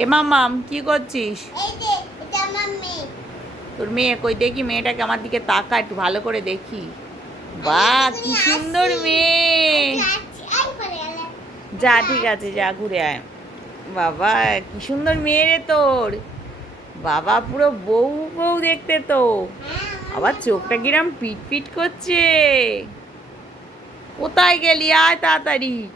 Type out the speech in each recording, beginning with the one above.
এ মামাম কি করছিস? তোর মেয়ে কই? দেখি মেয়েটাকে আমার দিকে তাকা একটু ভালো করে দেখি। বাহ কি সুন্দর মেয়ে। আচ্ছা, গেলে যা ঠিক আছে যা ঘুরে আয়। বাবা কি সুন্দর মেয়ে রে তোর। বাবা পুরো বউ বউ দেখতে তো। আবার চোখটা কিরাম পিট পিট করছে। কোথায় গেলি? আয় তাড়াতাড়ি।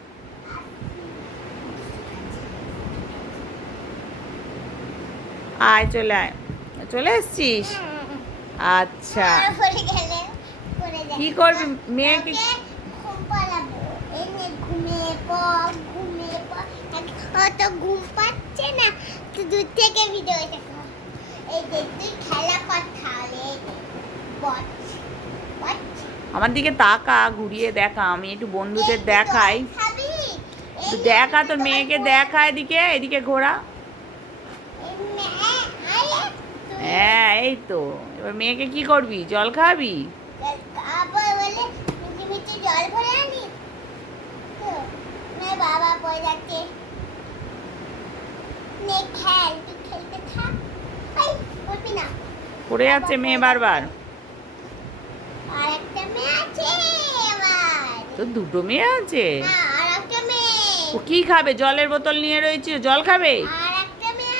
আয় চলে আয়। চলে এসছিস? আচ্ছা। কি করবি? মেয়েকে অত ঘুম পাচ্ছে না তো দূর থেকে ভিডিও দেখো এই যে তুই খেলা কর তাহলে এই যে বচ বচ আমার দিকে তাকা ঘুরিয়ে দেখা। আমি একটু বন্ধুদের দেখাই। দেখা তোর মেয়েকে দেখা এদিকে এদিকে ঘোরা। হ্যাঁ এই তো। এবার মেয়েকে কি করবি? জল খাওয়াবি তো বাবা পড়ে যাচ্ছে পড়ে মেয়ে বারবার। তোর দুটো মেয়ে আছে? মেয়ে। ও কি খাবে? জলের বোতল নিয়ে রয়েছে জল খাবে?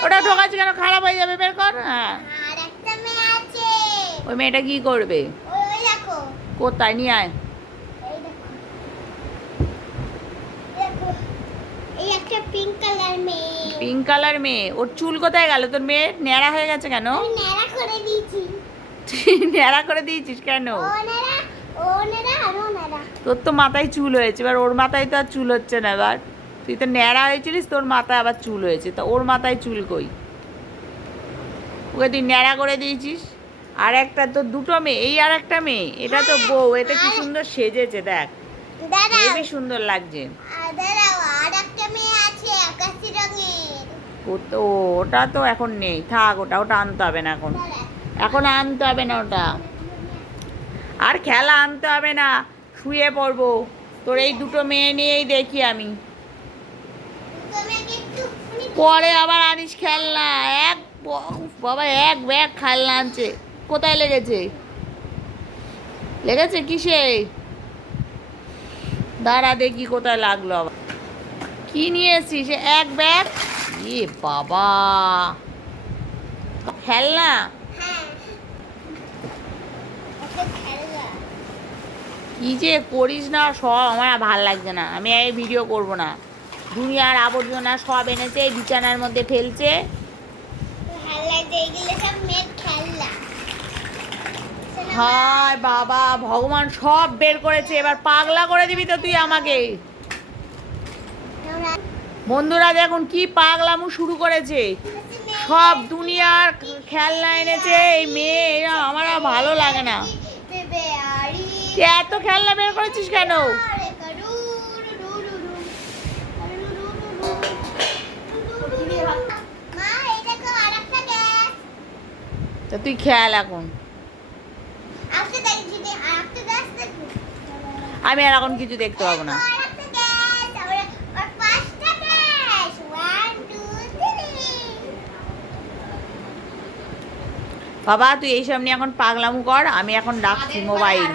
ওটা। ঢোকাচ্ছে কেন? খারাপ হয়ে যাবে বের কর। হ্যাঁ। ওই মেয়েটা কি করবে? কোথায়? নিয়ে আয়। পিঙ্ক কালার মেয়ে। ওর চুল কোথায় গেল? তোর মেয়ে ন্যাড়া হয়ে গেছে কেন? ন্যাড়া করে তুই ন্যাড়া করে দিয়েছিস কেন? তোর তো মাথায় চুল হয়েছে। এবার ওর মাথায় তো আর চুল হচ্ছে না। এবার তুই তো ন্যাড়া হয়েছিলিস তোর মাথায় আবার চুল হয়েছে। তা ওর মাথায় চুল কই? ওকে তুই ন্যাড়া করে দিয়েছিস? আর একটা তো দুটো মেয়ে এই আর একটা মেয়ে এটা তো বউ এটা কি সুন্দর সেজেছে দেখ। হেবি সুন্দর লাগছে। তো ওটা তো এখন নেই থাক ওটা ওটা আনতে হবে না এখন। এখন আনতে হবে না ওটা। আর খেলা আনতে হবে না শুয়ে পড়ব। তোর এই দুটো মেয়ে নিয়েই দেখি আমি। পরে আবার আনিস খেলনা এক বাবা এক ব্যাগ খেলনা আনছে। কোথায় লেগেছে? লেগেছে কিসে দাঁড়া দেখি কোথায় লাগল আবার। কি নিয়ে এসছিস? এক ব্যাগ? এ বাবা। খেলনা? কি যে করিস না, সব আমার ভালো লাগছে না। আমি এই ভিডিও করব না। দুনিয়ার আবর্জনা সব এনেছে, বিছানার মধ্যে ফেলছে খেলনা যেগুলো সব মেয়ের খেলনা হায় বাবা ভগবান সব বের করেছে এবার পাগলা করে দিবি তো তুই আমাকে। বন্ধুরা দেখুন কি পাগলামু শুরু করেছে? সব দুনিয়ার খেলনা এনেছে এই মেয়ে আমার ভালো লাগে না। তুই এত খেলনা বের করেছিস কেন? তা তুই খেয়াল এখন। আমি আর এখন কিছু দেখতে পাবো না। বাবা তুই এইসব নিয়ে এখন পাগলামু কর আমি এখন ডাকছি মোবাইল